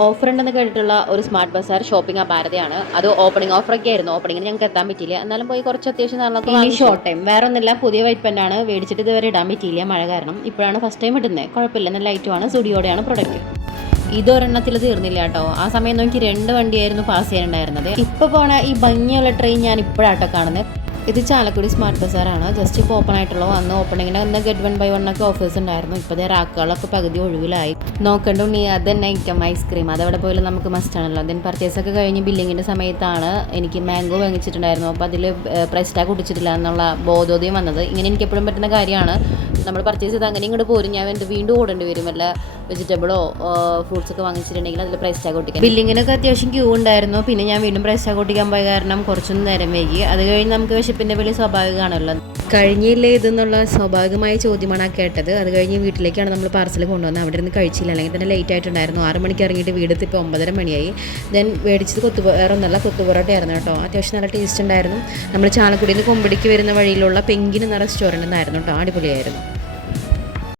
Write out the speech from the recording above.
Offer ഉണ്ടെന്ന് കേട്ടിട്ടുള്ള ഒരു സ്മാർട്ട് ബസാർ ഷോപ്പിംഗ് അപാരതയാണ്. അത് ഓപ്പണിംഗ് ഓഫറൊക്കെ ആയിരുന്നു. ഓപ്പണിങ്ങിന് ഞങ്ങൾക്ക് എത്താൻ പറ്റിയില്ല. എന്നാലും പോയി കുറച്ച് അത്യാവശ്യം നാളൊക്കെ വാങ്ങി. ഷോർട്ട് ടൈം വേറെ ഒന്നുമില്ല, പുതിയ വൈറ്റ് പെന്നാണ് മേടിച്ചിട്ട് ഇതുവരെ ഇടാൻ പറ്റിയില്ല മഴ കാരണം. ഇപ്പോഴാണ് ഫസ്റ്റ് ടൈം ഇടുന്നത്. കുഴപ്പമില്ല, നല്ല ലൈറ്റുമാണ്. സ്റ്റുഡിയോടെയാണ് പ്രൊഡക്റ്റ്. ഇതൊരെണ്ണത്തിൽ തീർന്നില്ല കേട്ടോ. ആ സമയം നോക്കി 2 വണ്ടിയായിരുന്നു പാസ് ചെയ്യാനുണ്ടായിരുന്നത്. ഇപ്പോൾ പോണ ഈ ഭംഗിയുള്ള ട്രെയിൻ ഞാൻ ഇപ്പോഴാട്ടോ കാണുന്നത്. ഇത് ചാലക്കുടി സ്മാർട്ട് ബസാറാണ്. ജസ്റ്റ് ഇപ്പോൾ ഓപ്പൺ ആയിട്ടുള്ളൂ. അന്ന് ഓപ്പണിങ്ങിന് അന്ന് ഗെറ്റ് 1 ബൈ 1 ഒക്കെ ഓഫേഴ്സ് ഉണ്ടായിരുന്നു. ഇപ്പോൾ റാക്കുകളൊക്കെ പകുതി ഒഴിവിലായി. നോക്കണ്ടു നീ അത് തന്നെ ഐറ്റം ഐസ്ക്രീം അതവിടെ പോയാലും നമുക്ക് മസ്റ്റ് ആണല്ലോ. ദെൻ പർച്ചേസ് ഒക്കെ കഴിഞ്ഞ് ബില്ലിങ്ങിൻ്റെ സമയത്താണ് എനിക്ക് മാംഗോ വാങ്ങിച്ചിട്ടുണ്ടായിരുന്നു. അപ്പോൾ അതിൽ പ്രൈസ് ടാഗ് ഒട്ടിച്ചിട്ടില്ല എന്നുള്ള ബോധോദയം വന്നത്. ഇങ്ങനെ എനിക്ക് എപ്പോഴും പറ്റുന്ന കാര്യമാണ്. നമ്മൾ പർച്ചേസ് ചെയ്ത് അങ്ങനെ ഇങ്ങോട്ട് പോരും. ഞാൻ വീണ്ടും ഓടേണ്ടി വരും. വല്ല വെജിറ്റബിളോ ഫ്രൂട്ട്സ് ഒക്കെ വാങ്ങിച്ചിട്ടുണ്ടെങ്കിൽ അതിൽ പ്രൈസ് ടാഗ് ഒട്ടിക്കാൻ. ബില്ലിങ്ങിനൊക്കെ അത്യാവശ്യം ക്യൂ ഉണ്ടായിരുന്നു. പിന്നെ ഞാൻ വീണ്ടും പ്രൈസ് ടാഗ് ഒട്ടിക്കാൻ പോയ കാരണം കുറച്ചൊന്നും നേരം വൈകി. അത് കഴിഞ്ഞ് നമുക്ക് വിശപ്പിൻ്റെ വിളി സ്വാഭാവികമാണല്ലോ. കഴിഞ്ഞില്ലേ ഇതെന്നുള്ള സ്വാഭാവികമായ ചോദ്യമാണ് ആ കേട്ടത്. അത് കഴിഞ്ഞ് വീട്ടിലേക്കാണ് നമ്മൾ പാർസൽ കൊണ്ടുവന്നത്. അവിടെ നിന്ന് കഴിച്ചില്ല, അല്ലെങ്കിൽ തന്നെ ലേറ്റ് ആയിട്ടുണ്ടായിരുന്നു. 6 മണിക്ക് ഇറങ്ങിയിട്ട് വീടെത്തി ഇപ്പോൾ 9:30 മണിയായി. ദെൻ മേടിച്ചത് വേറൊന്നല്ല, കൊത്തുപൊറോട്ട ആയിരുന്നു കേട്ടോ. അത്യാവശ്യം നല്ല ടേസ്റ്റ് ഉണ്ടായിരുന്നു. നമ്മൾ ചാലക്കുടിയിൽ നിന്ന് കൊമ്പടിക്ക് വരുന്ന വഴിയിലുള്ള പെങ്കിൻ എന്ന റെസ്റ്റോറൻറ്റിൽ നിന്നായിരുന്നു കേട്ടോ. അടിപൊളിയായിരുന്നു.